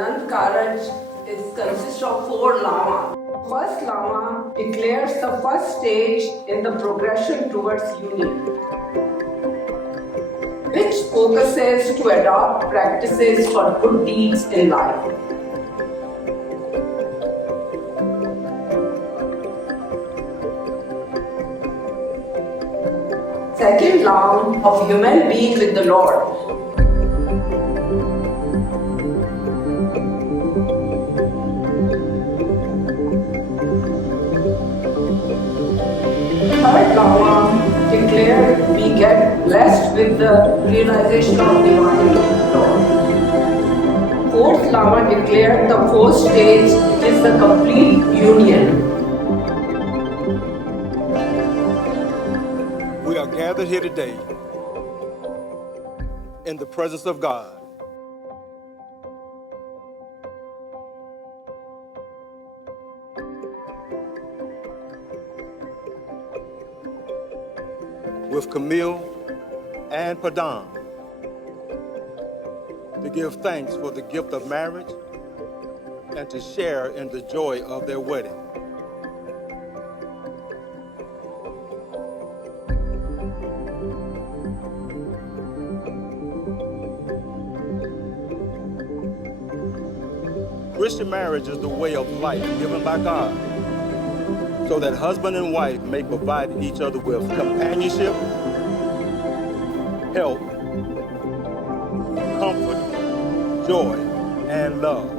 Anand Karaj consists of 4 lamas. First lama declares the first stage in the progression towards union, which focuses to adopt practices for good deeds in life. Second lama of human being with the Lord. Third lama declared we get blessed with the realization of divine law. Fourth lama declared the fourth stage is the complete union. We are gathered here today in the presence of God with Camille and Padam to give thanks for the gift of marriage and to share in the joy of their wedding. Christian marriage is the way of life given by God, so that husband and wife may provide each other with companionship, help, comfort, joy, and love.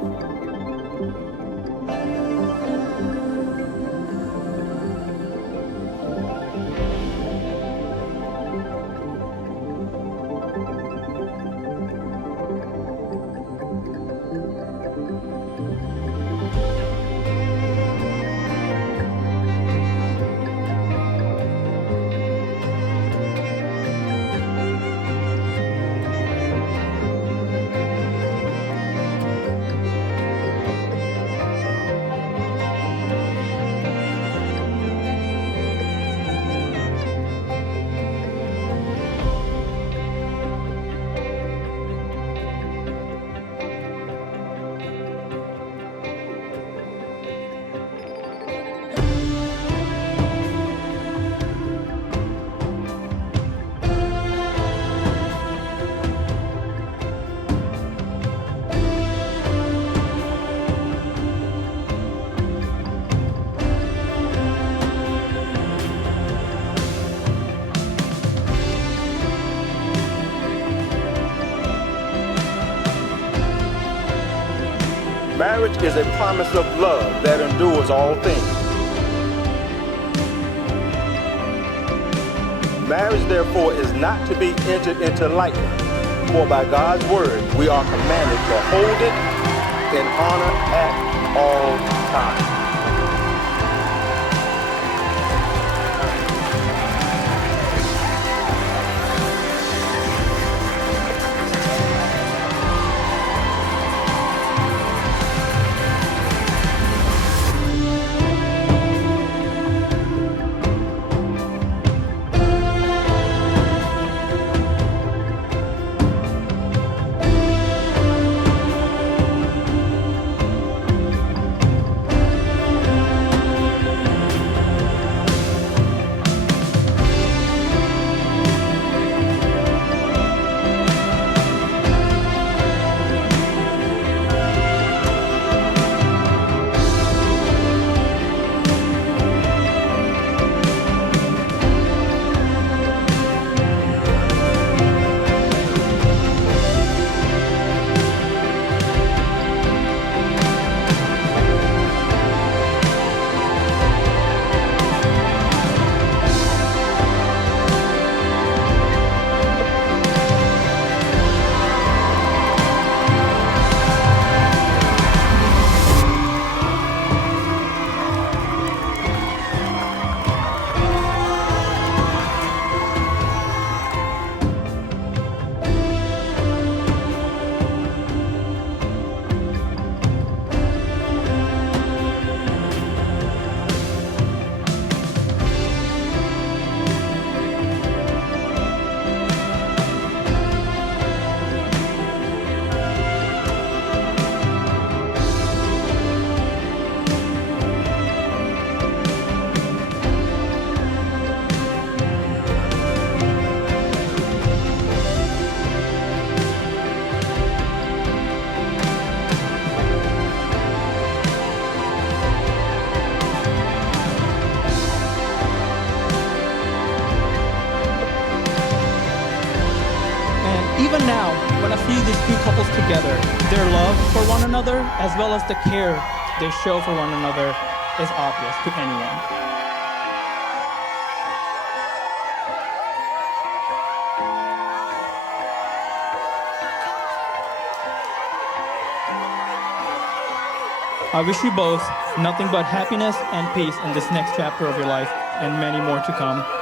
Marriage is a promise of love that endures all things. Marriage, therefore, is not to be entered into lightly, for by God's word we are commanded to hold it in honor at all times. together. Their love for one another, as well as the care they show for one another, is obvious to anyone. I wish you both nothing but happiness and peace in this next chapter of your life and many more to come.